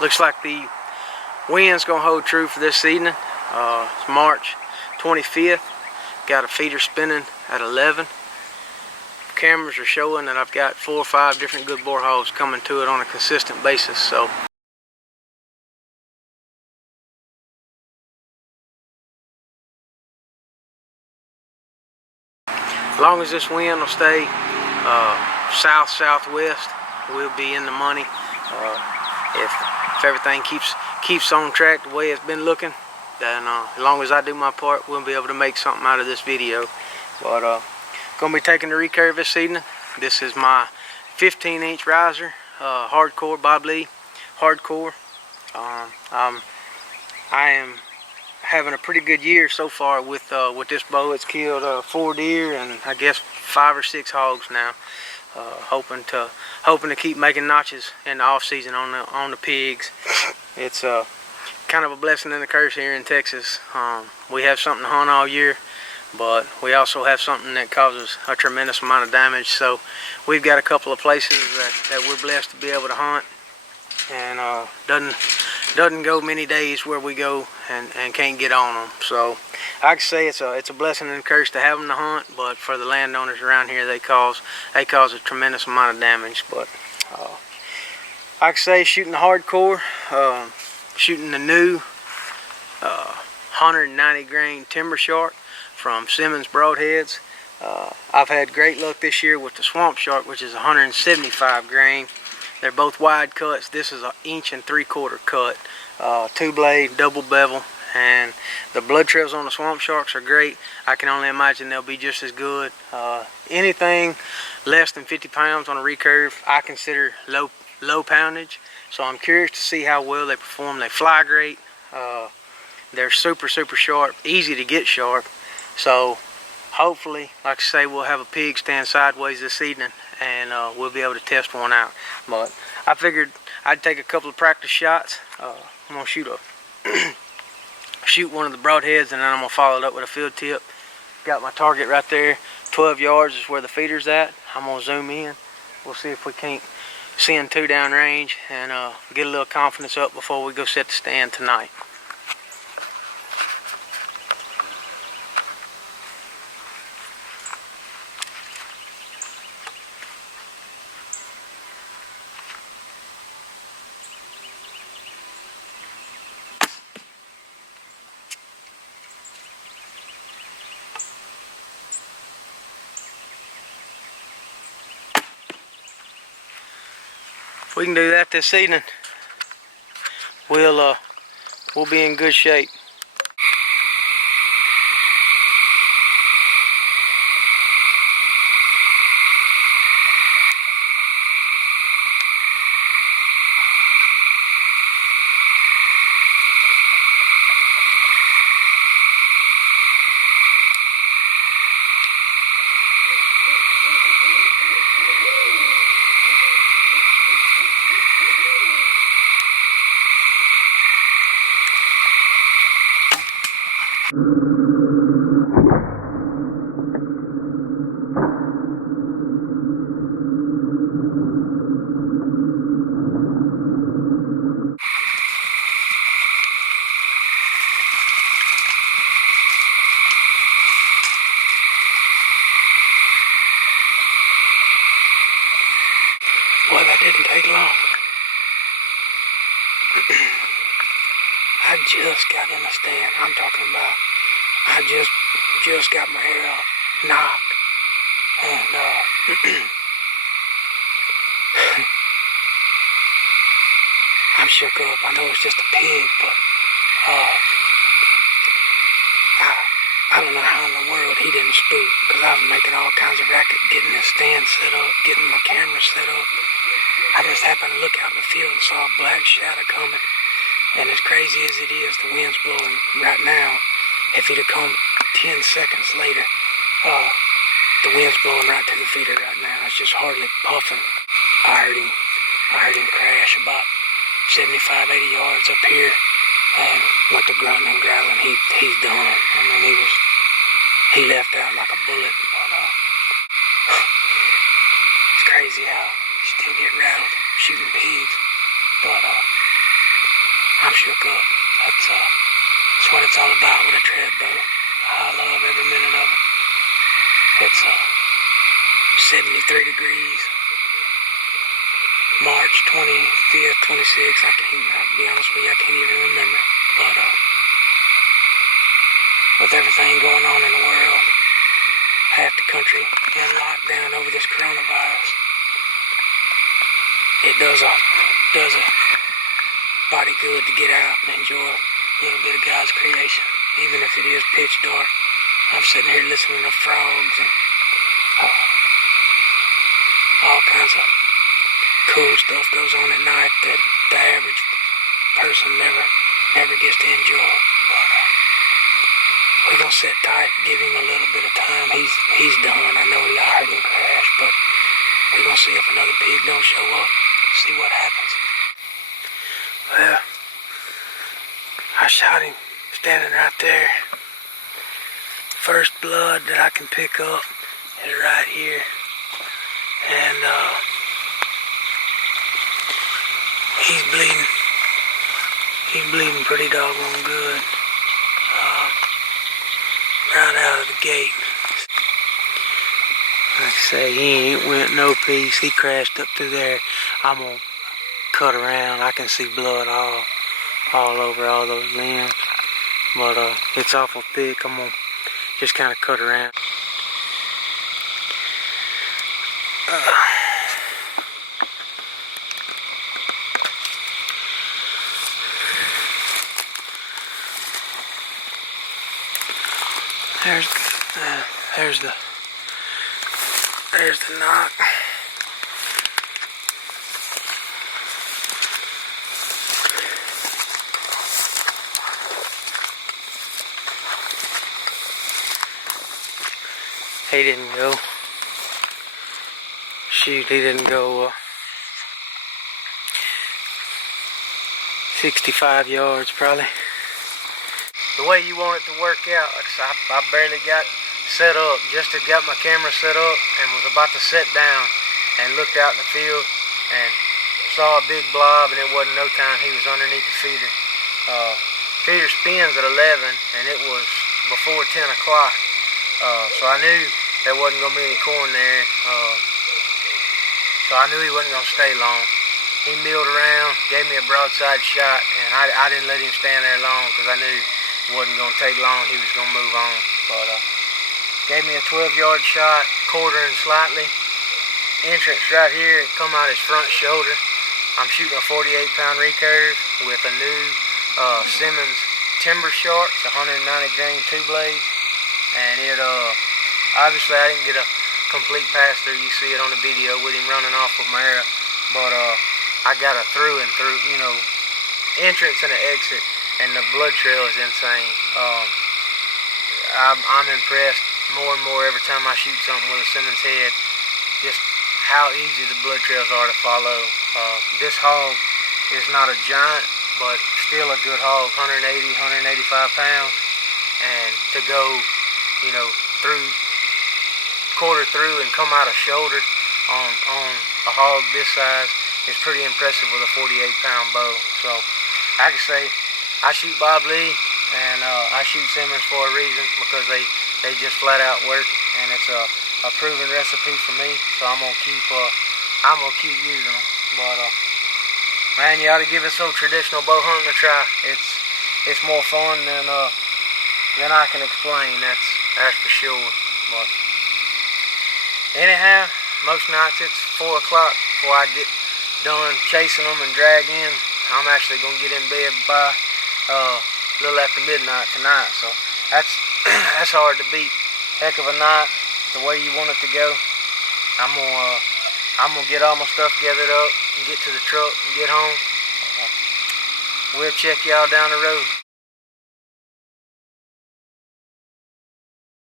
Looks like the wind's gonna hold true for this evening. It's March 25th. Got a feeder spinning at 11. Cameras are showing that I've got 4 or 5 different good boar hogs coming to it on a consistent basis. So as long as this wind will stay south-southwest, we'll be in the money. If everything keeps on track the way it's been looking, then as long as I do my part, we'll be able to make something out of this video. But gonna be taking the recurve this evening. This is my 15-inch riser, hardcore Bob Lee hardcore. I am having a pretty good year so far with this bow. It's killed 4 deer and I guess 5 or 6 hogs now. Hoping to keep making notches in the off season on the pigs. It's kind of a blessing and a curse here in Texas. We have something to hunt all year, but we also have something that causes a tremendous amount of damage. So we've got a couple of places that we're blessed to be able to hunt, and doesn't go many days where we go and can't get on them. So I can say it's a blessing and a curse to have them to hunt, but for the landowners around here, they cause a tremendous amount of damage. But I can say shooting the hardcore, shooting the new 190 grain timber shark from Simmons Broadheads. I've had great luck this year with the swamp shark, which is 175 grain. They're both wide cuts. This is an 1 3/4 cut, 2-blade, double bevel, and the blood trails on the swamp sharks are great. I can only imagine they'll be just as good. Anything less than 50 pounds on a recurve, I consider low poundage. So I'm curious to see how well they perform. They fly great. They're super sharp, easy to get sharp. So hopefully, like I say, we'll have a pig stand sideways this evening, and we'll be able to test one out. But I figured I'd take a couple of practice shots. I'm gonna shoot one of the broadheads, and then I'm gonna follow it up with a field tip. Got my target right there. 12 yards is where the feeder's at. I'm gonna zoom in. We'll see if we can't send 2 down range and get a little confidence up before we go set the stand tonight. If we can do that this evening, we'll be in good shape. Boy, that didn't take long. I just got in the stand. I'm talking about, I just got my hair off, knocked, and I'm shook up. I know it's just a pig, but I don't know how in the world he didn't spook, because I was making all kinds of racket, getting this stand set up, getting my camera set up. I just happened to look out in the field and saw a black shadow coming. And as crazy as it is, the wind's blowing right now. If he'd have come 10 seconds later, the wind's blowing right to the feeder right now. It's just hardly puffing. I heard him crash about 75, 80 yards up here. And with the grunting and growling, he's done. I mean, he left out like a bullet. But it's crazy how you still get rattled shooting pigs. But shook up. That's what it's all about with a trad bow. I love every minute of it. It's 73 degrees. March 25th, 26th. I'll be honest with you, I can't even remember. But with everything going on in the world, half the country in lockdown over this coronavirus, it does a body good to get out and enjoy a little bit of God's creation, even if it is pitch dark. I'm sitting here listening to frogs and all kinds of cool stuff goes on at night that the average person never gets to enjoy. But we're gonna sit tight, give him a little bit of time. He's done. I know I heard him crash, but we're gonna see if another pig don't show up. See what happens. Well, I shot him standing right there. First blood that I can pick up is right here. And he's bleeding. He's bleeding pretty doggone good. Right out of the gate. Like I say, he ain't went no piece. He crashed up through there. I'm gonna cut around. I can see blood all over all those limbs. But it's awful thick. I'm gonna just kind of cut around. There's the knock. He didn't go. Shoot, he didn't go 65 yards probably. The way you want it to work out, like I barely got set up, just had got my camera set up and was about to sit down and looked out in the field and saw a big blob, and it wasn't no time he was underneath the feeder. Feeder spins at 11 and it was before 10 o'clock. So I knew there wasn't going to be any corn there. So I knew he wasn't going to stay long. He milled around, gave me a broadside shot, and I didn't let him stand there long because I knew it wasn't going to take long. He was going to move on. But gave me a 12-yard shot, quartering slightly. Entrance right here, it come out his front shoulder. I'm shooting a 48-pound recurve with a new Simmons timber shark. It's a 190 grain 2-blade. And it, obviously I didn't get a complete pass through. You see it on the video with him running off with my arrow. But I got a through and through, entrance and an exit. And the blood trail is insane. I'm impressed more and more every time I shoot something with a Simmons head. Just how easy the blood trails are to follow. This hog is not a giant, but still a good hog, 180, 185 pounds. And to go, through, quarter through and come out of shoulder on a hog this size is pretty impressive with a 48-pound bow. So I can say I shoot Bob Lee and I shoot Simmons for a reason, because they just flat out work, and it's a proven recipe for me. So I'm gonna keep using them. But man, you ought to give this old traditional bow hunting a try. It's more fun than I can explain. That's for sure. But anyhow, most nights it's 4 o'clock before I get done chasing them and drag in. I'm actually gonna get in bed by a little after midnight tonight. So that's hard to beat. Heck of a night, the way you want it to go. I'm gonna get all my stuff gathered up and get to the truck and get home. We'll check y'all down the road.